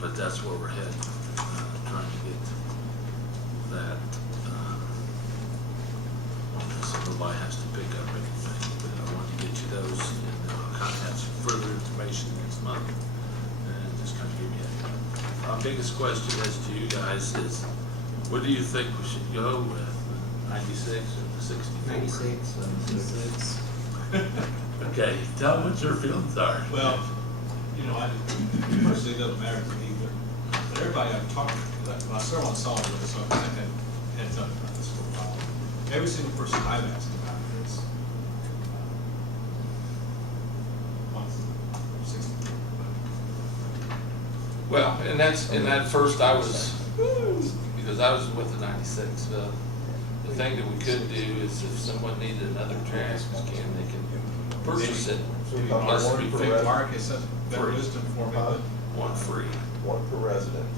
but that's where we're headed, trying to get that, so nobody has to pick up anything, but I want to get you those, and I'll kind of have some further information next month, and just kind of give you that. Our biggest question is to you guys is, what do you think we should go with, 96 or the 64? 96. Okay, tell them what your feelings are. Well, you know, personally, it doesn't matter to me, but everybody I've talked to, when I started on solid waste, so I've had heads up about this for a while. Every single person I've asked about it is, wants 64. Well, and at first I was, because I was with the 96. The thing that we could do is if someone needed another trash can, they can purchase it. Unless we figure Mark has such better Free. wisdom for me, but one free. One per resident.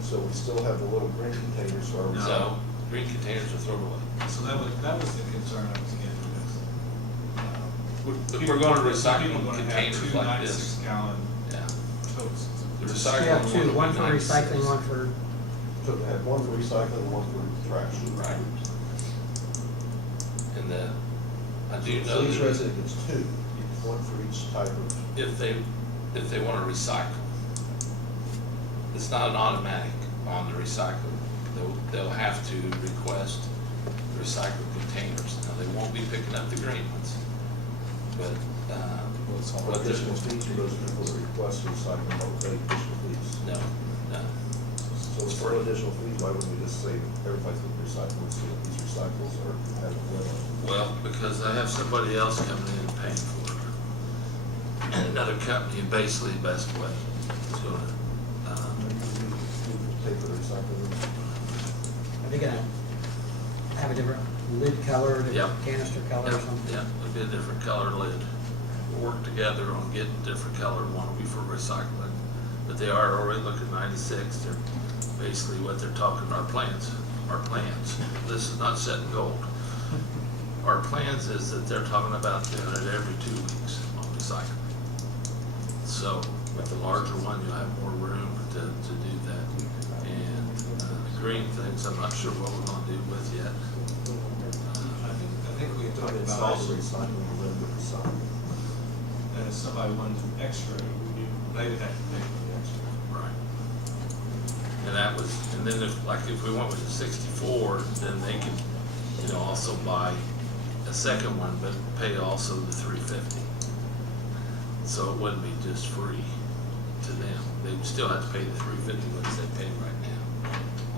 So we still have the little green containers for our. No. So green containers are thrown away. so that was the concern I was getting with this. If we're going to recycle People are gonna have containers two like this, 96-gallon yeah. totes. The You recycling have two, one for would be recycling, 96. one for, So they had one for recycling, one for trash. Right. And I do So know each that resident gets two, one for each type of. if they want to recycle, it's not an automatic on the recycling. They'll have to request recycled containers. Now, they won't be picking up the green ones, but, What additional fees for those people that request recycling, don't pay additional fees? no. So It's for free. additional fees, why wouldn't we just say everybody's with recycling, so that these recycles are, have a limit? Well, because I have somebody else coming in and paying for it. And another company, basically Best Way, is gonna, Pay for the recycling? are they gonna have a different lid color, Yep. different canister color or yeah, something? it'll be a different color lid. We'll work together on getting different color, one will be for recycling. But they are already looking 96, they're basically what they're talking, our plans. This is not set in gold. Our plans is that they're talking about doing it every 2 weeks on recycling. So with the larger one, you'll have more room to do that. And the green things, I'm not sure what we're gonna do with yet. I think we talked about Inside also, the recycling, the limit of recycling. that if somebody wanted an extra, they would have to pay for the extra. Right. And that was, and then if we went with the 64, then they can, also buy a second one, but pay also the $350. So it wouldn't be just free to them. They'd still have to pay the $350 what they pay right now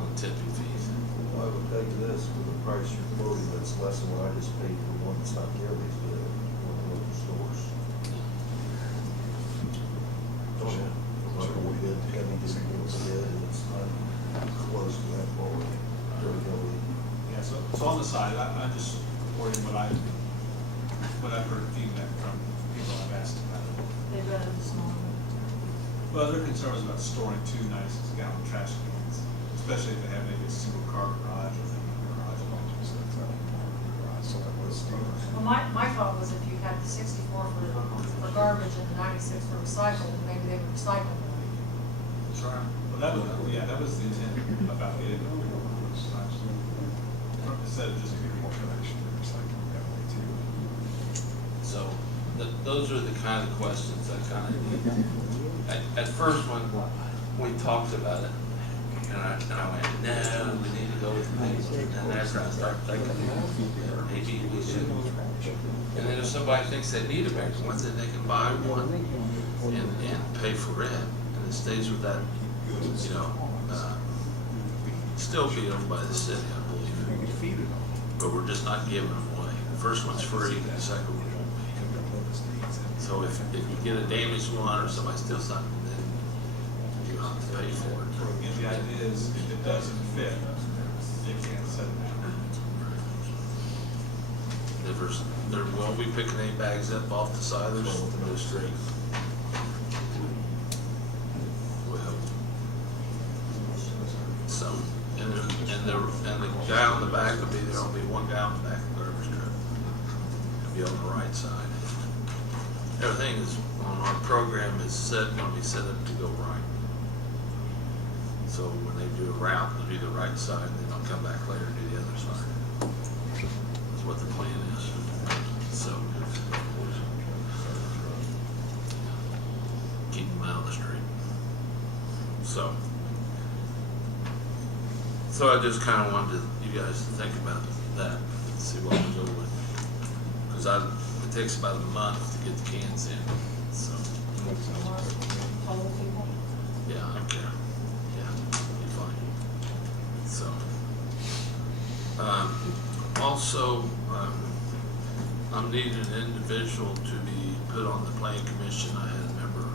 on tipping fees. Well, I would tell you this, with the price you're quoting, that's less than what I just paid for one that's not nearly as good at one of the local stores. Oh, yeah. Like we did, Kevin did what we did, and it's not close to that quality. Yeah, so on the side, I'm just reporting what I've heard feedback from people I've asked about it. They'd rather the small one. Well, their concern was about storing 2 96-gallon trash cans, especially if they have maybe a single car garage or maybe a garage. Well, my thought was if you had the 64 for garbage and the 96 for recycling, maybe they would recycle more. Well, that was the intent about getting it. Instead of just giving more connection to recycling, definitely too. So those are the kind of questions I kind of need. At first when we talked about it, and I went, no, we need to go with the and after I started thinking, maybe we should. And then if somebody thinks they need a American one, then they can buy one and pay for it, and it stays with that, still be owned by the city, I believe. But we're just not giving them away. The first one's free, the second one won't be. So if you get a damaged one or somebody steals something, then you have to pay for it. Again, the idea is if it doesn't fit, you can't set it down. There won't be picking any bags up off the side of the street. We hope. So, and the guy on the back will be, there'll be one guy on the back of the garbage truck. It'll be on the right side. Everything is on our program is gonna be set up to go right. So when they do a route, they'll do the right side, and then they'll come back later and do the other side. That's what the plan is. So, keep them out of the street. So I just kind of wanted you guys to think about that, and see what we go with. Because it takes about a month to get the cans in, so, Total people. yeah, I don't care. Yeah, be fine. So, also, I'm needing an individual to be put on the planning commission. I had a member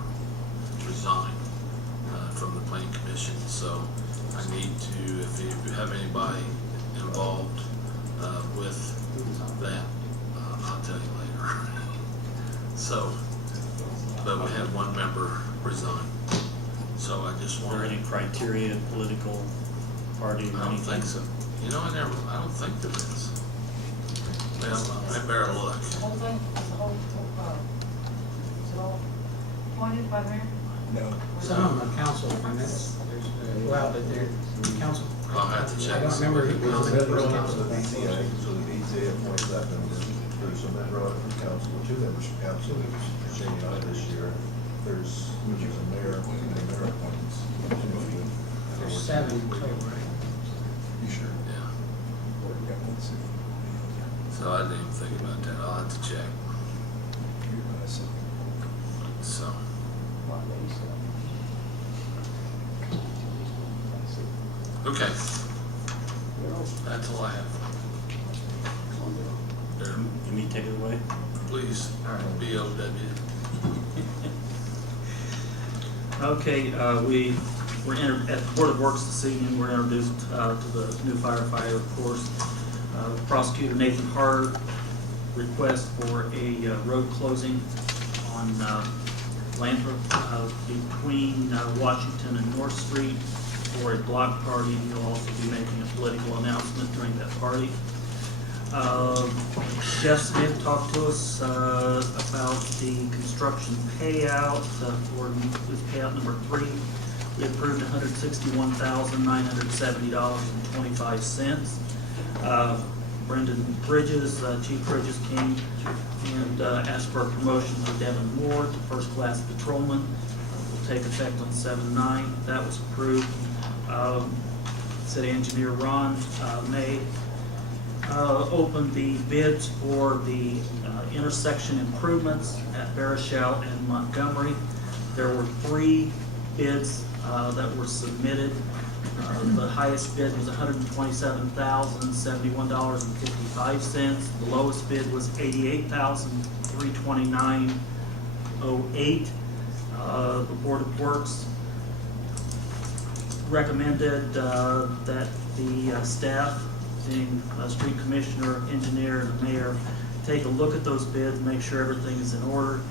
resign from the planning commission, so I need to, if you have anybody involved with that, I'll tell you later. So, but we had one member resign, so I just Is there wanted. any criteria, political party or I don't anything? think so. You know, I don't think there is. Well, I better look. The whole thing, is it all appointed by the mayor? No. Some of them are council appointments, well, but they're council. I'll have to check. I don't remember who There's was a the member on council the BZA, appointments. so the BZA appoints that member. There's a member on from council, two members from council, changing on this year. There's a mayor, and the mayor appoints. There's 7 total, right? You sure? Yeah. We got one city. So I didn't even think about that. I'll have to check. You're gonna say. So, okay. That's all I have. There, Can we take it away? please, BOW. Okay, we're at the Board of Works this evening. We're introduced to the new firefighter, of course. Prosecutor Nathan Harder request for a road closing on Lathrop between Washington and North Street for a block party. He'll also be making a political announcement during that party. Jeff Smith talked to us about the construction payout for this payout number 3. We approved $161,970.25. Brendan Bridges, Chief Bridges came and asked for a promotion for Devin Moore to first class patrolman. Will take effect on 7/9. That was approved. City Engineer Ron May opened the bids for the intersection improvements at Baruchel and Montgomery. There were 3 bids that were submitted. The highest bid was $127,071.55. The lowest bid was $88,329.08. The Board of Works recommended that the staff, being street commissioner, engineer, and the mayor, take a look at those bids, make sure everything is in order,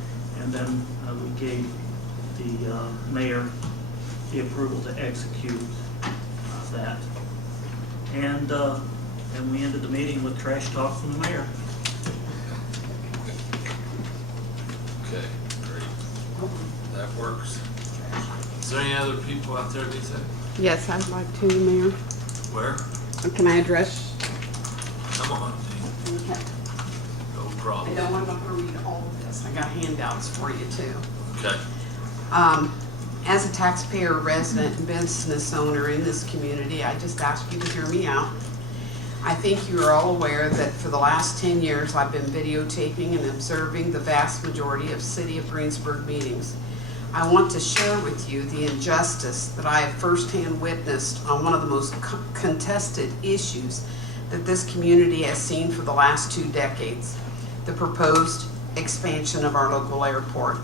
and then we gave the mayor the approval to execute that. And we ended the meeting with trash talk from the mayor. Okay, great. That works. Is there any other people out there, Lisa? Yes, I'd like to, Mayor. Where? Can I address? Come on, Dean. Okay. No I problem. don't want to read all of this. I got handouts for you too. Okay. As a taxpayer, resident, and business owner in this community, I just ask you to hear me out. I think you are all aware that for the last 10 years, I've been videotaping and observing the vast majority of City of Greensburg meetings. I want to share with you the injustice that I have firsthand witnessed on one of the most contested issues that this community has seen for the last 2 decades, the proposed expansion of our local airport.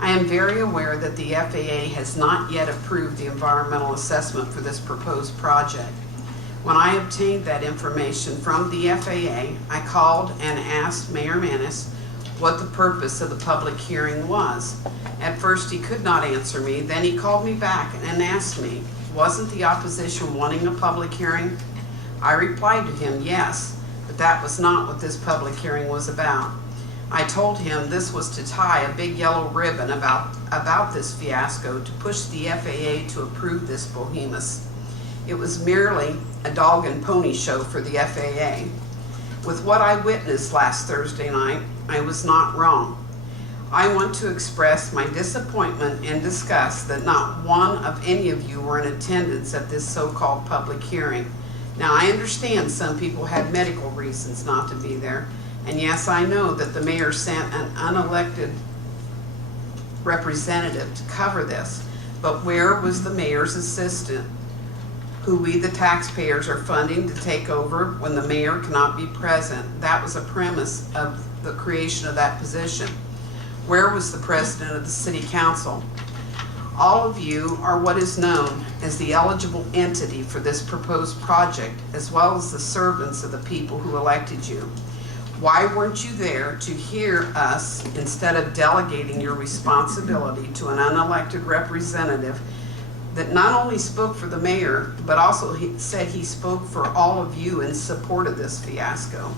I am very aware that the FAA has not yet approved the environmental assessment for this proposed project. When I obtained that information from the FAA, I called and asked Mayor Manis what the purpose of the public hearing was. At first he could not answer me, then he called me back and asked me, wasn't the opposition wanting a public hearing? I replied to him, yes, but that was not what this public hearing was about. I told him this was to tie a big yellow ribbon about this fiasco to push the FAA to approve this behemoth. It was merely a dog and pony show for the FAA. With what I witnessed last Thursday night, I was not wrong. I want to express my disappointment and disgust that not one of any of you were in attendance at this so-called public hearing. Now, I understand some people had medical reasons not to be there, and yes, I know that the mayor sent an unelected representative to cover this, but where was the mayor's assistant, who we the taxpayers are funding to take over when the mayor cannot be present? That was a premise of the creation of that position. Where was the president of the city council? All of you are what is known as the eligible entity for this proposed project, as well as the servants of the people who elected you. Why weren't you there to hear us instead of delegating your responsibility to an unelected representative that not only spoke for the mayor, but also said he spoke for all of you in support of this fiasco?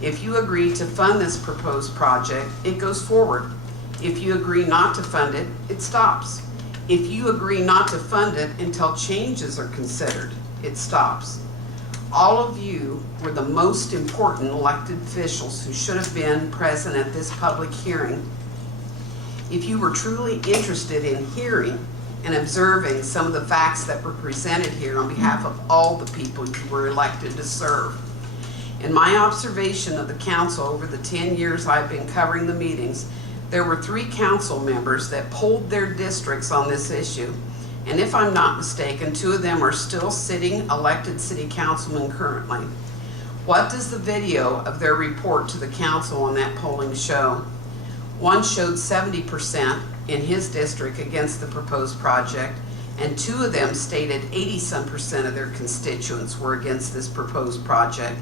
If you agree to fund this proposed project, it goes forward. If you agree not to fund it, it stops. If you agree not to fund it until changes are considered, it stops. All of you were the most important elected officials who should have been present at this public hearing. If you were truly interested in hearing and observing some of the facts that were presented here on behalf of all the people you were elected to serve. In my observation of the council over the 10 years I've been covering the meetings, there were 3 council members that polled their districts on this issue. And if I'm not mistaken, 2 of them are still sitting elected city councilmen currently. What does the video of their report to the council on that polling show? One showed 70% in his district against the proposed project, and 2 of them stated 80-some% of their constituents were against this proposed project.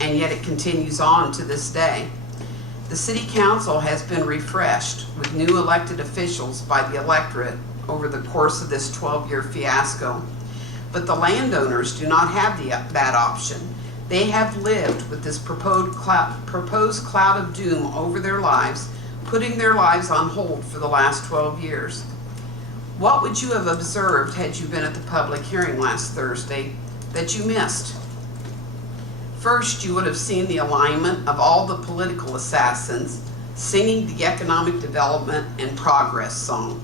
And yet it continues on to this day. The city council has been refreshed with new elected officials by the electorate over the course of this 12-year fiasco. But the landowners do not have that option. They have lived with this proposed cloud of doom over their lives, putting their lives on hold for the last 12 years. What would you have observed had you been at the public hearing last Thursday that you missed? First, you would have seen the alignment of all the political assassins singing the economic development and progress song.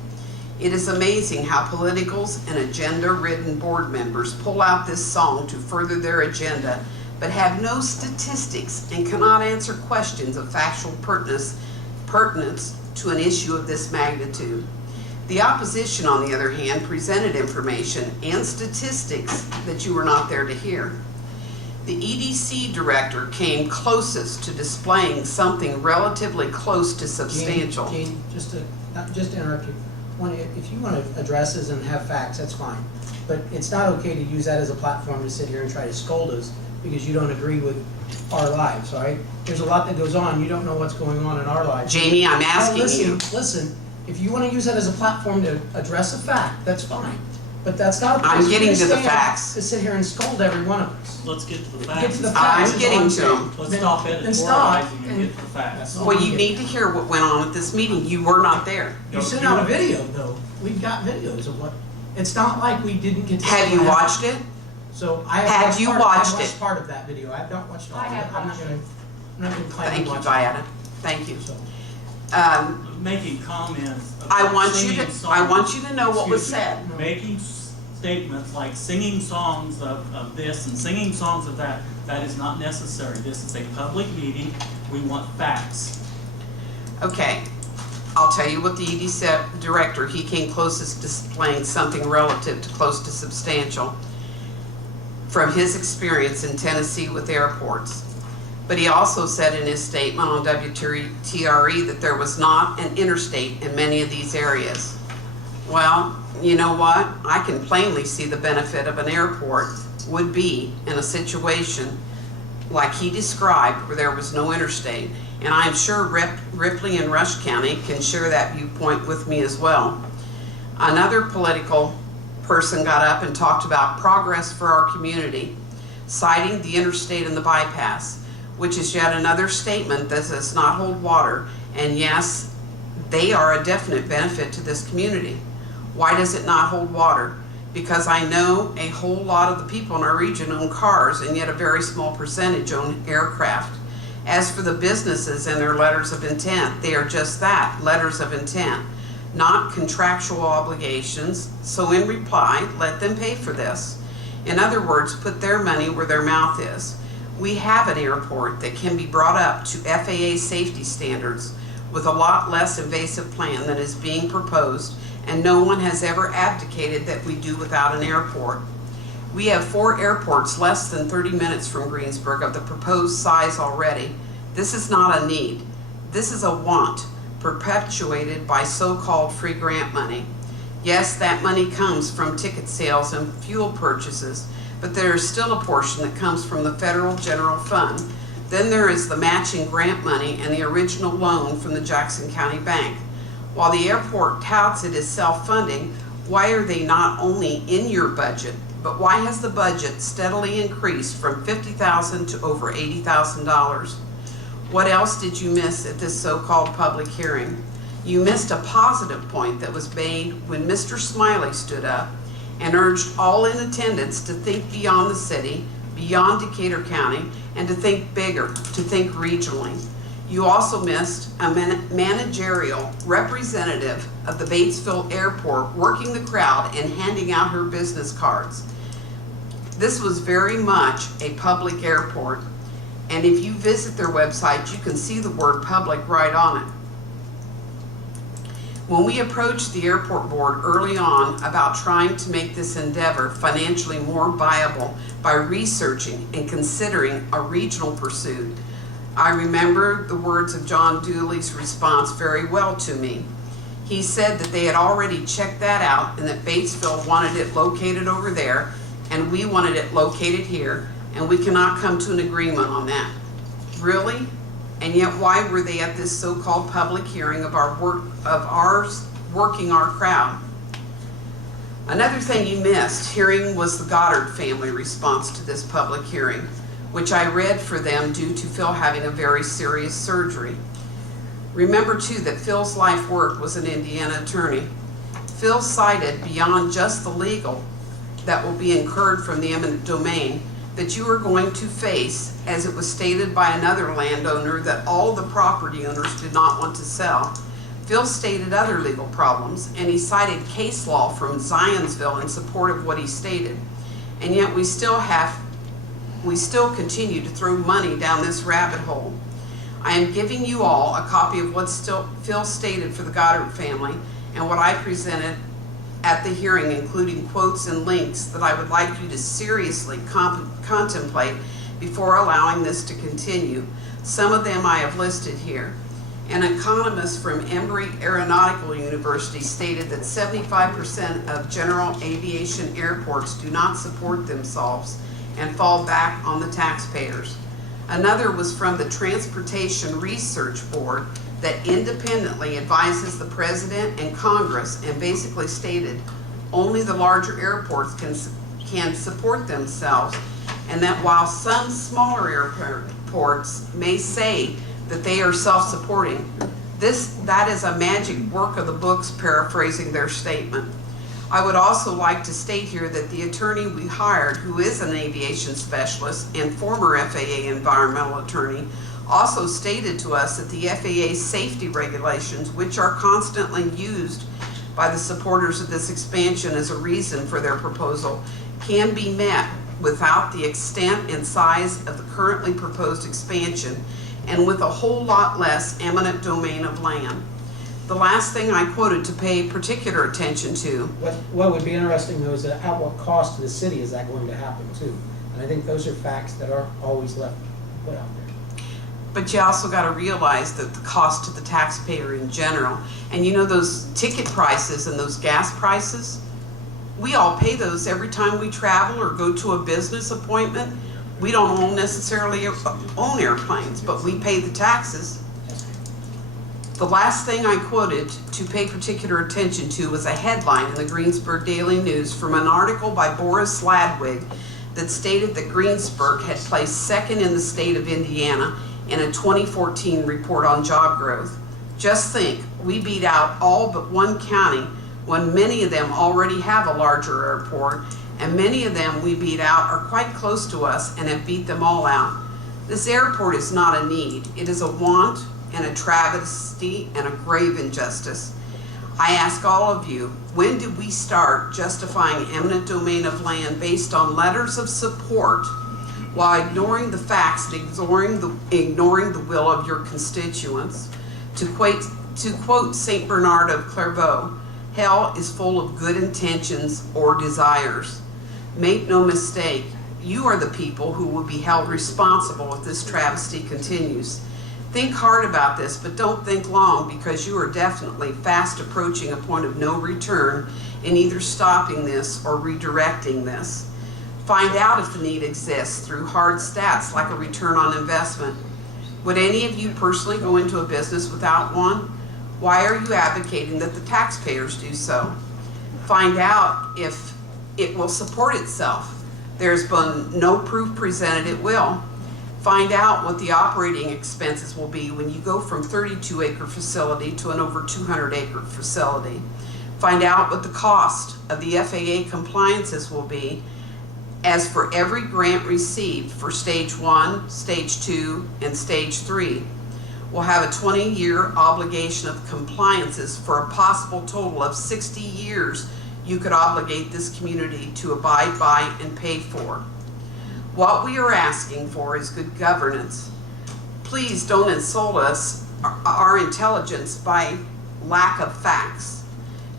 It is amazing how politicals and agenda-ridden board members pull out this song to further their agenda, but have no statistics and cannot answer questions of factual pertinence to an issue of this magnitude. The opposition, on the other hand, presented information and statistics that you were not there to hear. The EDC director came closest to displaying something relatively close to substantial. Gene, just to interrupt you, if you want to address this and have facts, that's fine. But it's not okay to use that as a platform to sit here and try to scold us because you don't agree with our lives, all right? There's a lot that goes on. You don't know what's going on in our lives. Jamie, I'm asking you. Listen, if you want to use that as a platform to address a fact, that's fine. But that's not a place I'm getting to to the stand facts. to sit here and scold every one of us. Let's get to the Get facts. to the facts. I'm getting to them. Let's stop Then stop editorializing and get to the facts. Well, you need to hear what went on at this meeting. You were not there. You sent out a video, though. We've got videos of what. It's not like we didn't get to. Have you watched it? So I Have you watched I it? watched part of that video. I have not watched all of I it. have I'm not watched gonna. I'm not gonna claim Thank to you, watch Diana. Thank you. it. So Making comments I about want singing you to. songs. I want you to know what was Excuse me. said. Making statements like singing songs of this and singing songs of that, that is not necessary. This is a public meeting. We want facts. Okay, I'll tell you what the EDC director, he came closest displaying something relative to close to substantial from his experience in Tennessee with airports. But he also said in his statement on WTRE that there was not an interstate in many of these areas. Well, you know what? I can plainly see the benefit of an airport would be in a situation like he described where there was no interstate. And I'm sure Ripley and Rush County can share that viewpoint with me as well. Another political person got up and talked about progress for our community, citing the interstate and the bypass. which is yet another statement that does not hold water, and yes, they are a definite benefit to this community. Why does it not hold water? Because I know a whole lot of the people in our region own cars, and yet a very small percentage own aircraft. As for the businesses and their letters of intent, they are just that, letters of intent, not contractual obligations. So in reply, let them pay for this. In other words, put their money where their mouth is. We have an airport that can be brought up to FAA safety standards with a lot less invasive plan than is being proposed, and no one has ever abdicated that we do without an airport. We have 4 airports less than 30 minutes from Greensburg of the proposed size already. This is not a need. This is a want, perpetuated by so-called free grant money. Yes, that money comes from ticket sales and fuel purchases, but there is still a portion that comes from the federal general fund. Then there is the matching grant money and the original loan from the Jackson County Bank. While the airport touts it as self-funding, why are they not only in your budget, but why has the budget steadily increased from $50,000 to over $80,000? What else did you miss at this so-called public hearing? You missed a positive point that was made when Mr. Smiley stood up and urged all in attendance to think beyond the city, beyond Decatur County, and to think bigger, to think regionally. You also missed a managerial representative of the Batesville Airport working the crowd and handing out her business cards. This was very much a public airport, and if you visit their website, you can see the word public right on it. When we approached the airport board early on about trying to make this endeavor financially more viable by researching and considering a regional pursuit, I remember the words of John Dooley's response very well to me. He said that they had already checked that out and that Batesville wanted it located over there and we wanted it located here, and we cannot come to an agreement on that. Really? And yet why were they at this so-called public hearing of ours working our crowd? Another thing you missed hearing was the Goddard family response to this public hearing, which I read for them due to Phil having a very serious surgery. Remember too that Phil's life work was an Indiana attorney. Phil cited beyond just the legal that will be incurred from the eminent domain that you are going to face, as it was stated by another landowner that all the property owners did not want to sell. Phil stated other legal problems, and he cited case law from Zionsville in support of what he stated. And yet we still continue to throw money down this rabbit hole. I am giving you all a copy of what Phil stated for the Goddard family and what I presented at the hearing, including quotes and links that I would like you to seriously contemplate before allowing this to continue. Some of them I have listed here. An economist from Embry Aeronautical University stated that 75% of general aviation airports do not support themselves and fall back on the taxpayers. Another was from the Transportation Research Board that independently advises the President and Congress, and basically stated only the larger airports can support themselves, and that while some smaller airports may say that they are self-supporting, that is a magic work of the books, paraphrasing their statement. I would also like to state here that the attorney we hired, who is an aviation specialist and former FAA environmental attorney, also stated to us that the FAA safety regulations, which are constantly used by the supporters of this expansion as a reason for their proposal, can be met without the extent and size of the currently proposed expansion and with a whole lot less eminent domain of land. The last thing I quoted to pay particular attention to. What would be interesting though is that at what cost to the city is that going to happen too? And I think those are facts that are always left put out there. But you also got to realize that the cost to the taxpayer in general, and you know those ticket prices and those gas prices, we all pay those every time we travel or go to a business appointment. We don't necessarily own airplanes, but we pay the taxes. The last thing I quoted to pay particular attention to was a headline in the Greensburg Daily News from an article by Boris Ladwig that stated that Greensburg had placed second in the state of Indiana in a 2014 report on job growth. Just think, we beat out all but one county when many of them already have a larger airport, and many of them we beat out are quite close to us and have beat them all out. This airport is not a need. It is a want and a travesty and a grave injustice. I ask all of you, when did we start justifying eminent domain of land based on letters of support while ignoring the facts and ignoring the will of your constituents? To quote St. Bernard of Clairvaux, hell is full of good intentions or desires. Make no mistake, you are the people who will be held responsible if this travesty continues. Think hard about this, but don't think long, because you are definitely fast approaching a point of no return in either stopping this or redirecting this. Find out if the need exists through hard stats like a return on investment. Would any of you personally go into a business without one? Why are you advocating that the taxpayers do so? Find out if it will support itself. There's been no proof presented it will. Find out what the operating expenses will be when you go from 32-acre facility to an over 200-acre facility. Find out what the cost of the FAA compliances will be as for every grant received for stage 1, stage 2, and stage 3. We'll have a 20-year obligation of compliances for a possible total of 60 years you could obligate this community to abide by and pay for. What we are asking for is good governance. Please don't insult us, our intelligence, by lack of facts.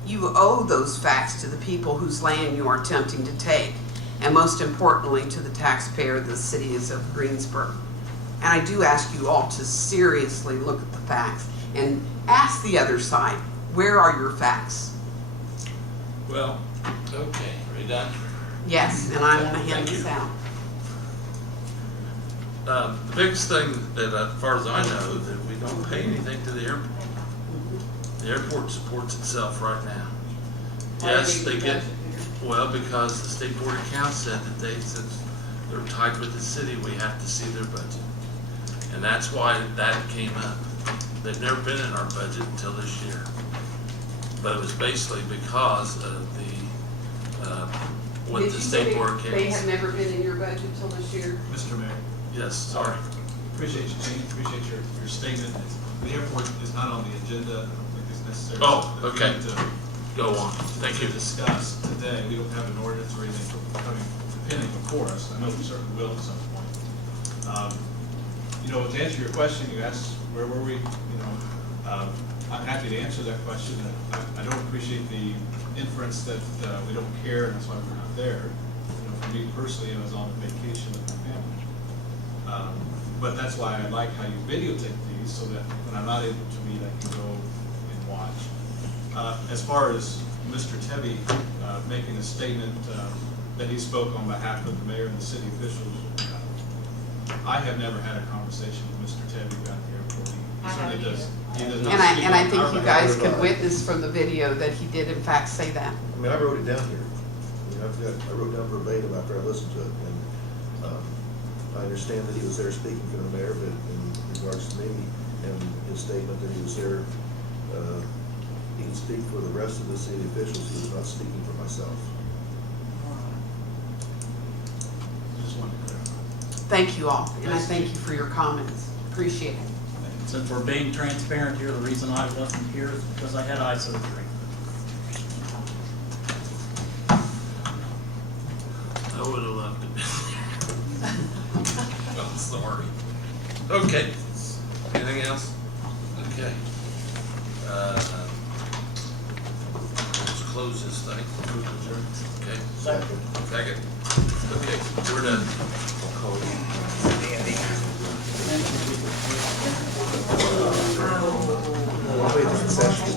You owe those facts to the people whose land you are attempting to take, and most importantly to the taxpayer of the city of Greensburg. And I do ask you all to seriously look at the facts and ask the other side, where are your facts? Well, okay, are you done? Yes, and I want to hand this out. The biggest thing that, as far as I know, that we don't pay anything to the airport. The airport supports itself right now. Yes, they get, well, because the State Board of Accounts said that since they're tied with the city, we have to see their budget. And that's why that came up. They've never been in our budget until this year. But it was basically because of what the State Board of Accounts. They have never been in your budget until this year? Mr. Mayor, Yes, sorry. appreciate you, Gene, appreciate your statement. The airport is not on the agenda. I don't think it's necessary. Oh, okay. To Go on. Thank you. discuss today. We don't have an ordinance or anything coming, pending before us. I know we certainly will at some point. To answer your question, you asked where were we, I'm happy to answer that question. I don't appreciate the inference that we don't care and that's why we're not there. For me personally, I was on vacation with my family. But that's why I like how you videotape these, so that when I'm not able to meet, I can go and watch. As far as Mr. Tebby making a statement that he spoke on behalf of the mayor and the city officials, I have never had a conversation with Mr. Tebby about the airport. He certainly does. He does not speak And I on think our you behalf. guys can witness from the video that he did in fact say that. I mean, I wrote it down here. I wrote down verbatim after I listened to it, and I understand that he was there speaking for the mayor, but in regards to me and his statement that he was there, he can speak for the rest of the city officials. He was not speaking for myself. Just wanted to clarify. Thank you all, and I thank you for your comments. Appreciate it. Since we're being transparent here, the reason I wasn't here is because I had eye surgery. I would have loved it. I'm sorry. Okay. Anything else? Okay. Let's close this thing. Okay. Second. Second. Okay, we're done. I'll be in session.